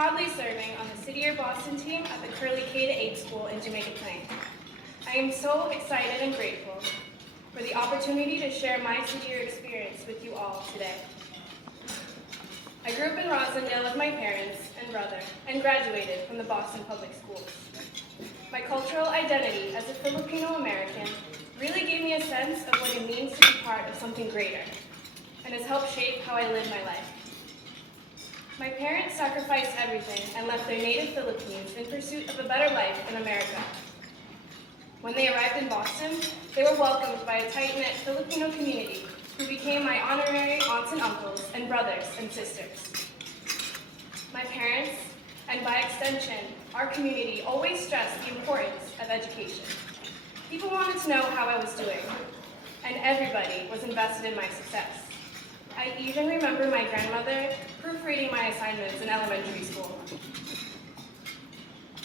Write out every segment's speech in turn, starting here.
proudly serving on the City of Boston team at the Curley K-8 school in Jamaica Plain. I am so excited and grateful for the opportunity to share my city year experience with you all today. I grew up in Rosendale with my parents and brother and graduated from the Boston Public Schools. My cultural identity as a Filipino American really gave me a sense of what it means to be part of something greater and has helped shape how I live my life. My parents sacrificed everything and left their native Philippines in pursuit of a better life in America. When they arrived in Boston, they were welcomed by a tight-knit Filipino community who became my honorary aunts and uncles and brothers and sisters. My parents, and by extension, our community, always stressed the importance of education. People wanted to know how I was doing, and everybody was invested in my success. I even remember my grandmother proofreading my assignments in elementary school.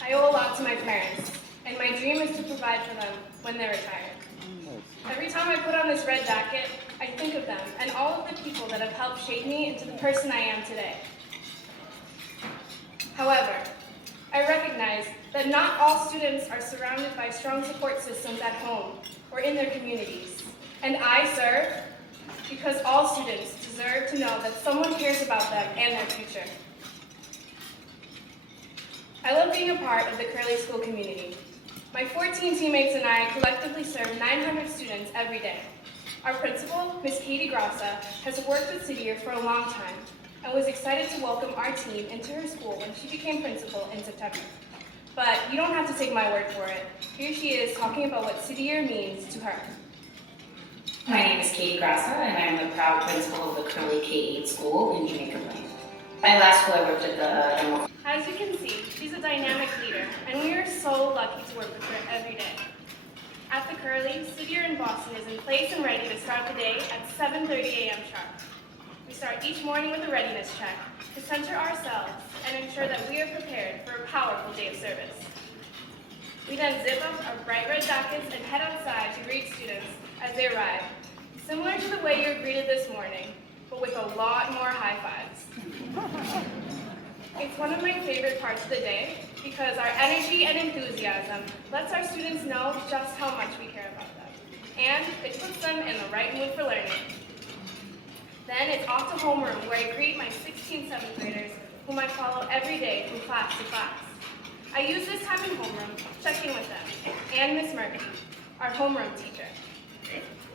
I owe a lot to my parents, and my dream is to provide for them when they're retired. Every time I put on this red jacket, I think of them and all of the people that have helped shape me into the person I am today. However, I recognize that not all students are surrounded by strong support systems at home or in their communities, and I serve because all students deserve to know that someone cares about them and their future. I love being a part of the Curley School community. My 14 teammates and I collectively serve 900 students every day. Our principal, Ms. Katie Grassa, has worked with City Year for a long time and was excited to welcome our team into her school when she became principal in September. But you don't have to take my word for it. Here she is talking about what City Year means to her. My name is Katie Grassa, and I'm the proud principal of the Curley K-8 school in Jamaica Plain. My last school, I worked at the As you can see, she's a dynamic leader, and we are so lucky to work with her every day. At the Curley, City Year in Boston is in place and ready to start the day at 7:30 a.m. sharp. We start each morning with a readiness check to center ourselves and ensure that we are prepared for a powerful day of service. We then zip up our bright red jackets and head outside to greet students as they arrive, similar to the way you're greeted this morning, but with a lot more high fives. It's one of my favorite parts of the day because our energy and enthusiasm lets our students know just how much we care about them, and it puts them in the right mood for learning. Then it's off to homeroom where I greet my 16th, 7th graders whom I follow every day from class to class. I use this time in homeroom to check in with them and Miss Murphy, our homeroom teacher.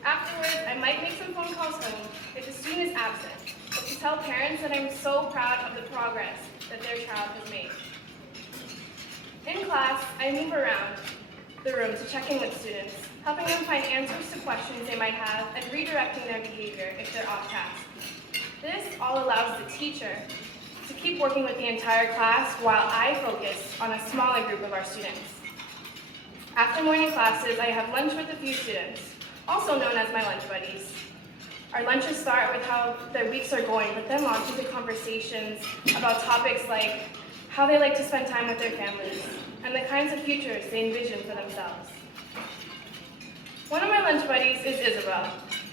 Afterwards, I might make some phone calls home if a student is absent, but to tell parents that I'm so proud of the progress that their child has made. In class, I move around the room to check in with students, helping them find answers to questions they might have and redirecting their behavior if they're off task. This all allows the teacher to keep working with the entire class while I focus on a smaller group of our students. After morning classes, I have lunch with a few students, also known as my lunch buddies. Our lunches start with how their weeks are going, but then launch into conversations about topics like how they like to spend time with their families and the kinds of futures they envision for themselves. One of my lunch buddies is Isabel.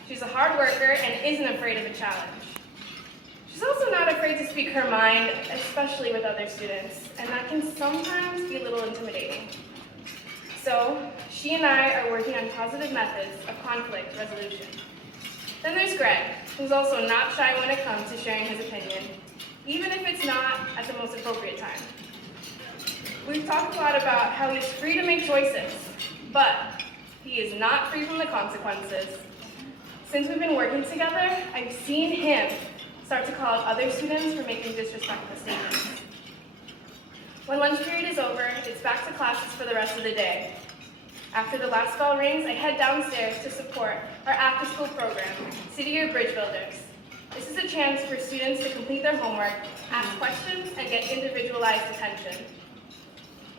She's a hard worker and isn't afraid of a challenge. She's also not afraid to speak her mind, especially with other students, and that can sometimes be a little intimidating. So, she and I are working on positive methods of conflict resolution. Then there's Greg, who's also not shy when it comes to sharing his opinion, even if it's not at the most appropriate time. We've talked a lot about how he's free to make choices, but he is not free from the consequences. Since we've been working together, I've seen him start to call out other students for making disrespectful statements. When lunch period is over, it's back to classes for the rest of the day. After the last bell rings, I head downstairs to support our after-school program, City Year Bridge Builders. This is a chance for students to complete their homework, ask questions, and get individualized attention.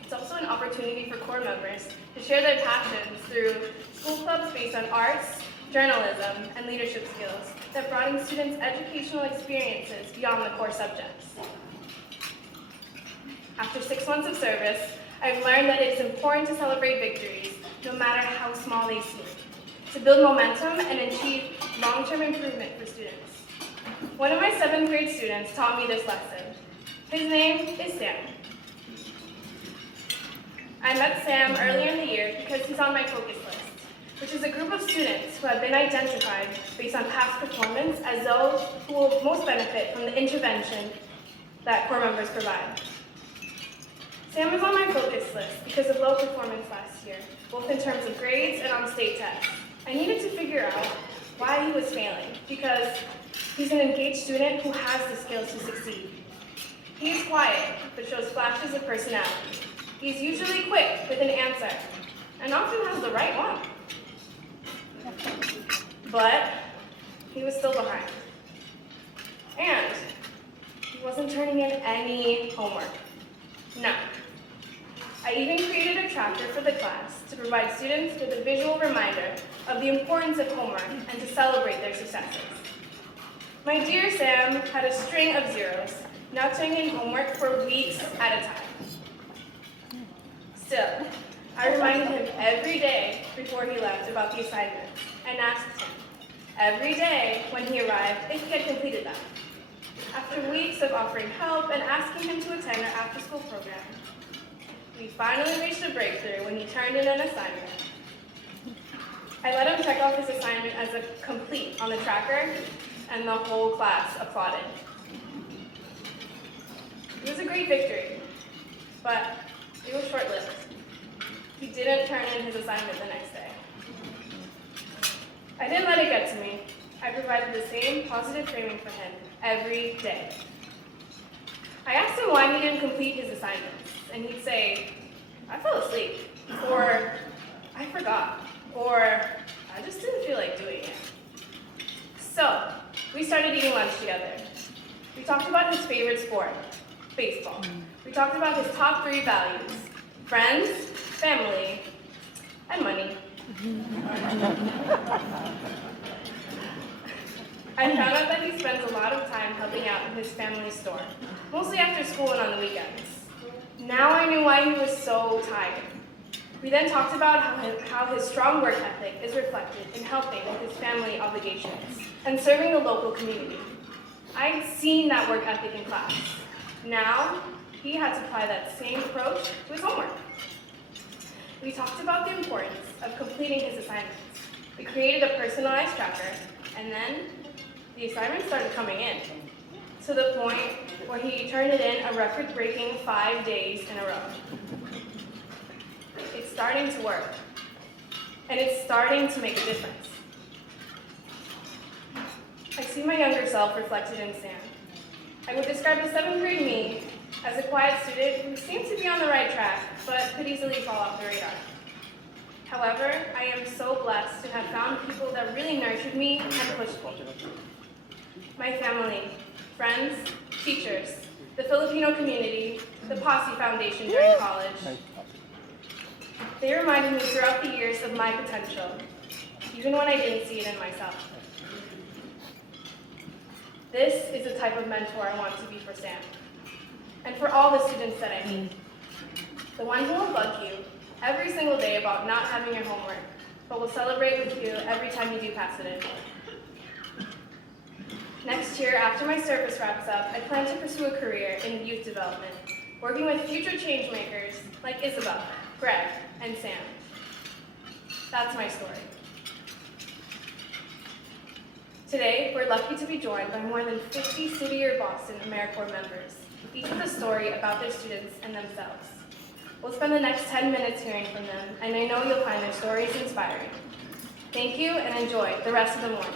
It's also an opportunity for core members to share their passions through school clubs based on arts, journalism, and leadership skills that broaden students' educational experiences beyond the core subjects. After 6 months of service, I've learned that it is important to celebrate victories, no matter how small they seem, to build momentum and achieve long-term improvement for students. One of my 7th grade students taught me this lesson. His name is Sam. I met Sam earlier in the year because he's on my focus list, which is a group of students who have been identified based on past performance as those who will most benefit from the intervention that core members provide. Sam is on my focus list because of low performance last year, both in terms of grades and on state tests. I needed to figure out why he was failing, because he's an engaged student who has the skills to succeed. He is quiet, but shows flashes of personality. He's usually quick with an answer, and often has the right one. But he was still behind. And he wasn't turning in any homework. No. I even created a tracker for the class to provide students with a visual reminder of the importance of homework and to celebrate their successes. My dear Sam had a string of zeros, not turning in homework for weeks at a time. Still, I reminded him every day before he left about the assignments and asked him every day when he arrived if he had completed them. After weeks of offering help and asking him to attend our after-school program, we finally reached a breakthrough when he turned in an assignment. I let him check off his assignment as a complete on the tracker, and the whole class applauded. It was a great victory, but it was short-lived. He didn't turn in his assignment the next day. I didn't let it get to me. I provided the same positive framing for him every day. I asked him why he didn't complete his assignments, and he'd say, I fell asleep, or I forgot, or I just didn't feel like doing it. So, we started eating lunch together. We talked about his favorite sport, baseball. We talked about his top 3 values: friends, family, and money. I found out that he spends a lot of time helping out in his family store, mostly after school and on the weekends. Now I knew why he was so tired. We then talked about how his strong work ethic is reflected in helping with his family obligations and serving the local community. I'd seen that work ethic in class. Now, he had to apply that same approach to his homework. We talked about the importance of completing his assignments. We created a personalized tracker, and then the assignments started coming in, to the point where he turned it in a record-breaking 5 days in a row. It's starting to work, and it's starting to make a difference. I see my younger self reflected in Sam. I would describe the 7th grade me as a quiet student who seemed to be on the right track, but could easily fall off the radar. However, I am so blessed to have found people that really nurtured me and pushed me. My family, friends, teachers, the Filipino community, the Posse Foundation during college. They reminded me throughout the years of my potential, even when I didn't see it in myself. This is the type of mentor I want to be for Sam, and for all the students that I meet. The one who will bug you every single day about not having your homework, but will celebrate with you every time you do pass it in. Next year, after my service wraps up, I plan to pursue a career in youth development, working with future change makers like Isabel, Greg, and Sam. That's my story. Today, we're lucky to be joined by more than 50 City or Boston AmeriCorps members, each with a story about their students and themselves. We'll spend the next 10 minutes hearing from them, and I know you'll find their stories inspiring. Thank you, and enjoy the rest of the morning.